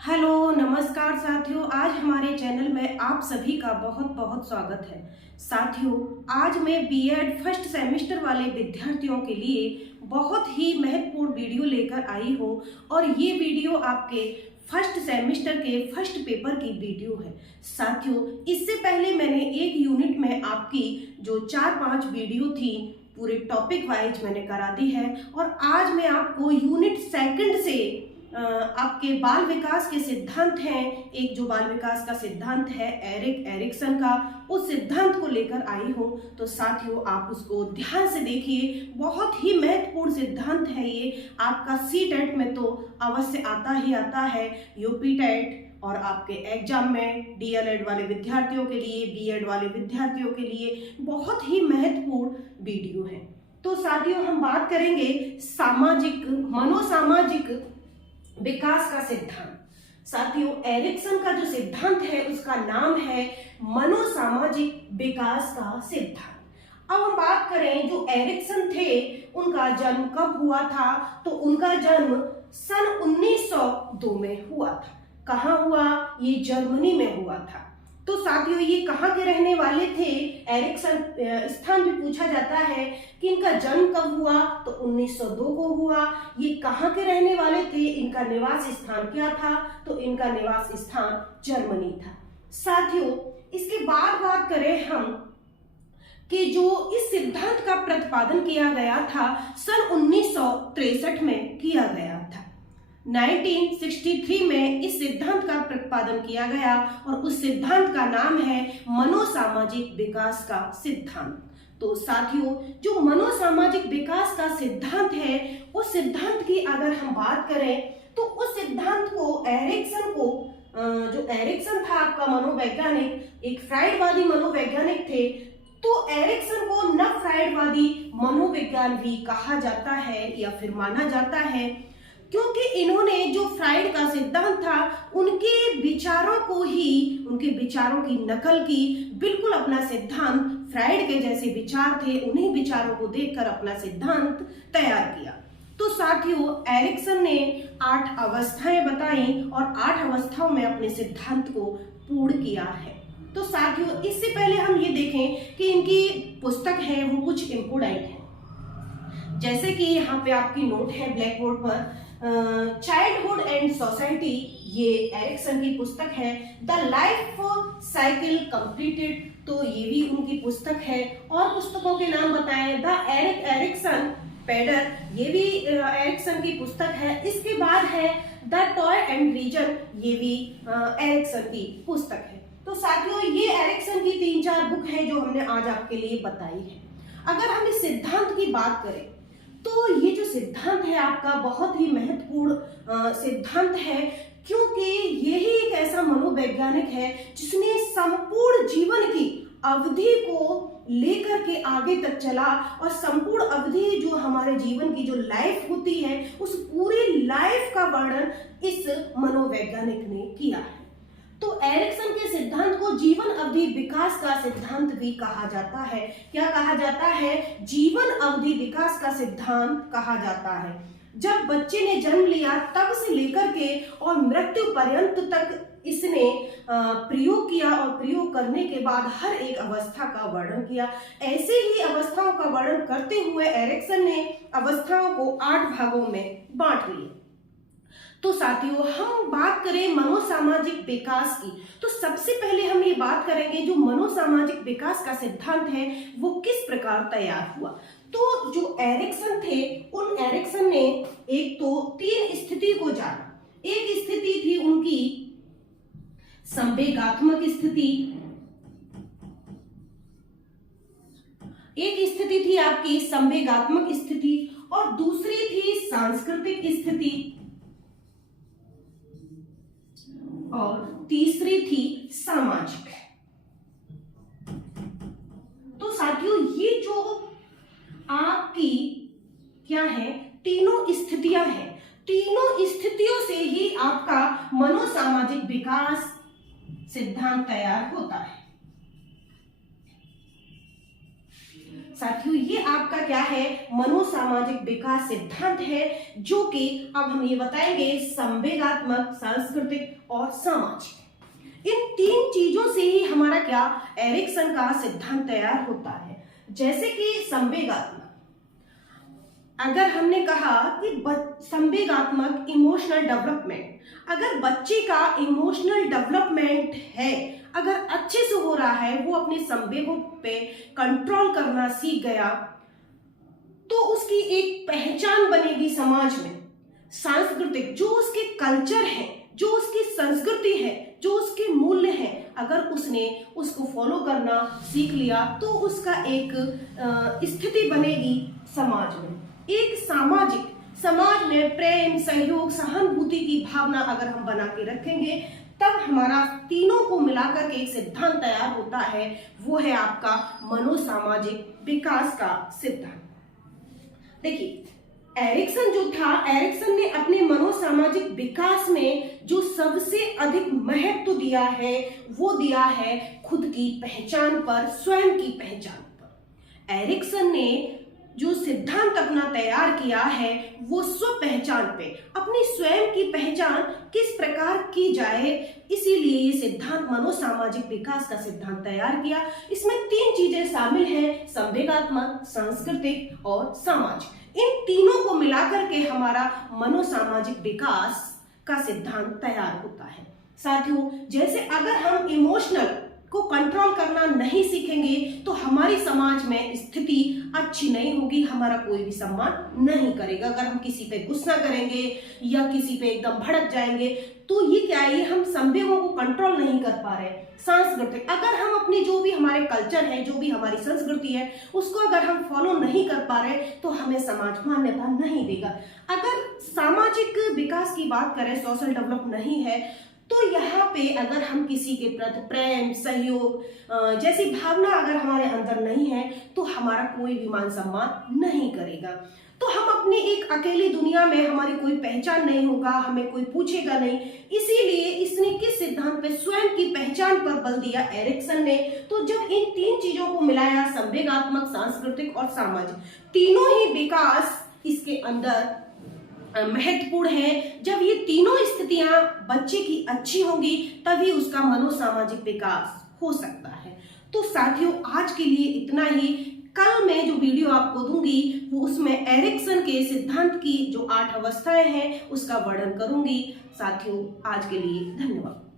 Hello नमस्कार साथियों, आज हमारे चैनल में आप सभी का बहुत बहुत स्वागत है। साथियों, आज मैं बीएड फर्स्ट सेमेस्टर वाले विद्यार्थियों के लिए बहुत ही महत्वपूर्ण वीडियो लेकर आई हूँ और ये वीडियो आपके फर्स्ट सेमेस्टर के फर्स्ट पेपर की वीडियो है। साथियों, इससे पहले मैंने एक यूनिट में आपकी जो 4-5 वीडियो थी पूरे टॉपिक वाइज मैंने करा दी है और आज मैं आपको यूनिट सेकंड से आपके बाल विकास के सिद्धांत हैं। एक जो बाल विकास का सिद्धांत है एरिक एरिक्सन का, उस सिद्धांत को लेकर आई हूँ। तो साथियों, आप उसको ध्यान से देखिए, बहुत ही महत्वपूर्ण सिद्धांत है ये। आपका सी टेट में तो अवश्य आता ही आता है, यूपी टेट और आपके एग्जाम में डीएलएड वाले विद्यार्थियों के लिए, बीएड वाले विद्यार्थियों के लिए बहुत ही महत्वपूर्ण वीडियो है। तो साथियों, हम बात करेंगे सामाजिक मनोसामाजिक विकास का सिद्धांत। साथियों, एरिक्सन का जो सिद्धांत है उसका नाम है मनोसामाजिक विकास का सिद्धांत। अब हम बात करें जो एरिक्सन थे उनका जन्म कब हुआ था, तो उनका जन्म सन 1902 में हुआ था। कहाँ हुआ? ये जर्मनी में हुआ था। तो साथियों, ये कहाँ के रहने वाले थे? एरिक्सन स्थान भी पूछा जाता है कि इनका जन्म कब हुआ, तो 1902 को हुआ। ये कहाँ के रहने वाले थे? इनका निवास स्थान क्या था, तो इनका निवास स्थान जर्मनी था। साथियों, इसके बाद बात करें हम कि जो इस सिद्धांत का प्रतिपादन किया गया था सन 1963 में किया गया था। 1963 में इस सिद्धांत का प्रतिपादन किया गया और उस सिद्धांत का नाम है मनोसामाजिक विकास का सिद्धांत। तो साथियों, जो मनोसामाजिक विकास का सिद्धांत है, उस सिद्धांत की अगर हम बात करें तो उस सिद्धांत को एरिक्सन को जो एरिक्सन था आपका मनोवैज्ञानिक, एक फ्राइडवादी मनोवैज्ञानिक थे, तो एरिक्सन को नव फ्राइडवादी मनोविज्ञान भी कहा जाता है या फिर माना जाता है, क्योंकि इन्होंने जो फ्राइड का सिद्धांत था उनके विचारों को ही, उनके विचारों की नकल की, बिल्कुल अपना सिद्धांत फ्राइड के जैसे विचार थे, उन्हीं विचारों को देखकर अपना सिद्धांत तैयार किया। तो साथियों, एरिक्सन ने 8 अवस्थाएं बताई और 8 अवस्थाओं में अपने सिद्धांत को पूर्ण किया है। तो साथियों, इससे पहले हम ये देखें कि इनकी पुस्तक है वो कुछ इम्पोर्टेंट है, जैसे कि यहाँ पे आपकी नोट है ब्लैक बोर्ड पर, चाइल्डहुड एंड सोसाइटी, ये एरिक्सन की पुस्तक है। द लाइफ साइकिल कंप्लीटेड, तो ये भी उनकी पुस्तक है। और पुस्तकों के नाम बताएं, द एरिक्सन पैडर, ये भी एरिक्सन की पुस्तक है। इसके बाद है द टॉय एंड रीजन, ये भी एरिक्सन की पुस्तक है। तो साथियों, ये एरिक्सन की 3-4 बुक है जो हमने आज आपके लिए बताई है। अगर हम इस सिद्धांत की बात करें तो ये जो सिद्धांत है आपका बहुत ही महत्वपूर्ण सिद्धांत है, क्योंकि यही एक ऐसा मनोवैज्ञानिक है जिसने संपूर्ण जीवन की अवधि को लेकर के आगे तक चला और संपूर्ण अवधि जो हमारे जीवन की जो लाइफ होती है उस पूरी लाइफ का वर्णन इस मनोवैज्ञानिक ने किया है। तो एरिक्सन के सिद्धांत को जीवन अवधि विकास का सिद्धांत भी कहा जाता है। क्या कहा जाता है? जीवन अवधि विकास का सिद्धांत कहा जाता है। जब बच्चे ने जन्म लिया तब से लेकर के और मृत्यु पर्यंत तक इसने प्रयोग किया और प्रयोग करने के बाद हर एक अवस्था का वर्णन किया। ऐसे ही अवस्थाओं का वर्णन करते हुए एरिक्सन ने अवस्थाओं को 8 भागों में बांट लिया। तो साथियों, हम बात करें मनोसामाजिक विकास की, तो सबसे पहले हम ये बात करेंगे जो मनोसामाजिक विकास का सिद्धांत है वो किस प्रकार तैयार हुआ। तो जो एरिक्सन थे, उन एरिक्सन ने एक तो 3 स्थिति को जाना। एक स्थिति थी उनकी संवेगात्मक स्थिति, एक स्थिति थी आपकी संवेगात्मक स्थिति और दूसरी थी सांस्कृतिक स्थिति और तीसरी थी सामाजिक। तो साथियों, ये जो आपकी क्या है, तीनों स्थितियां हैं, तीनों स्थितियों से ही आपका मनोसामाजिक विकास सिद्धांत तैयार होता है। साथियों ये आपका क्या है, मनोसामाजिक विकास सिद्धांत है, जो कि अब हम ये बताएंगे संवेगात्मक, सांस्कृतिक और सामाजिक। इन 3 चीजों से ही हमारा क्या, एरिक्सन का सिद्धांत तैयार होता है। जैसे कि संवेगात्मक, अगर हमने कहा कि संवेगात्मक इमोशनल डेवलपमेंट, अगर बच्चे का इमोशनल डेवलपमेंट है, अगर अच्छे से हो रहा है, वो अपने संवेगों पे कंट्रोल करना सीख गया, तो उसकी एक पहचान बनेगी समाज में। सांस्कृतिक, जो उसके कल्चर है, जो उसकी संस्कृति है, जो उसके मूल्य हैं, अगर उसने उसको फॉलो करना सीख लिया तो उसका एक स्थिति बनेगी समाज में। एक सामाजिक, समाज में प्रेम, सहयोग, सहानुभूति की भावना अगर हम बना के रखेंगे, तब हमारा तीनों को मिलाकर के एक सिद्धांत तैयार होता है, वो है आपका मनोसामाजिक विकास का सिद्धांत। देखिए एरिक्सन जो था, एरिक्सन ने अपने मनोसामाजिक विकास में जो सबसे अधिक महत्व दिया है, वो दिया है खुद की पहचान पर, स्वयं की पहचान पर। एरिक्सन ने जो सिद्धांत अपना तैयार किया है, वो स्व पहचान पे, अपनी स्वयं की पहचान किस प्रकार की जाए, इसीलिए ये सिद्धांत मनोसामाजिक विकास का सिद्धांत तैयार किया। इसमें 3 चीजें शामिल हैं, संवेगात्मक, सांस्कृतिक और सामाजिक। इन तीनों को मिलाकर के हमारा मनोसामाजिक विकास का सिद्धांत तैयार होता है। साथियों, जैसे अगर हम इमोशनल को कंट्रोल करना नहीं सीखेंगे तो हमारी समाज में स्थिति अच्छी नहीं होगी, हमारा कोई भी सम्मान नहीं करेगा। अगर हम किसी पे गुस्सा करेंगे या किसी पे एकदम भड़क जाएंगे, तो ये क्या है, हम संवेगों को कंट्रोल नहीं कर पा रहे। सांस्कृतिक, अगर हम अपनी जो भी हमारे कल्चर है, जो भी हमारी संस्कृति है, उसको अगर हम फॉलो नहीं कर पा रहे तो हमें समाज मान्यता नहीं देगा। अगर सामाजिक विकास की बात करें, सोशल डेवलप नहीं है, तो यहाँ पे अगर हम किसी के प्रति प्रेम, सहयोग जैसी भावना अगर हमारे अंदर नहीं है, तो हमारा कोई भी मान सम्मान नहीं करेगा। तो हम अपनी एक अकेली दुनिया में, हमारी कोई पहचान नहीं होगा, हमें कोई पूछेगा नहीं। इसीलिए इसने किस सिद्धांत पे, स्वयं की पहचान पर बल दिया एरिक्सन ने। तो जब इन 3 चीजों को मिलाया, संवेगात्मक, सांस्कृतिक और सामाजिक, तीनों ही विकास इसके अंदर महत्वपूर्ण है। जब ये तीनों स्थितियां बच्चे की अच्छी होंगी, तभी उसका मनोसामाजिक विकास हो सकता है। तो साथियों, आज के लिए इतना ही। कल मैं जो वीडियो आपको दूंगी, वो उसमें एरिक्सन के सिद्धांत की जो 8 अवस्थाएं हैं, उसका वर्णन करूंगी। साथियों, आज के लिए धन्यवाद।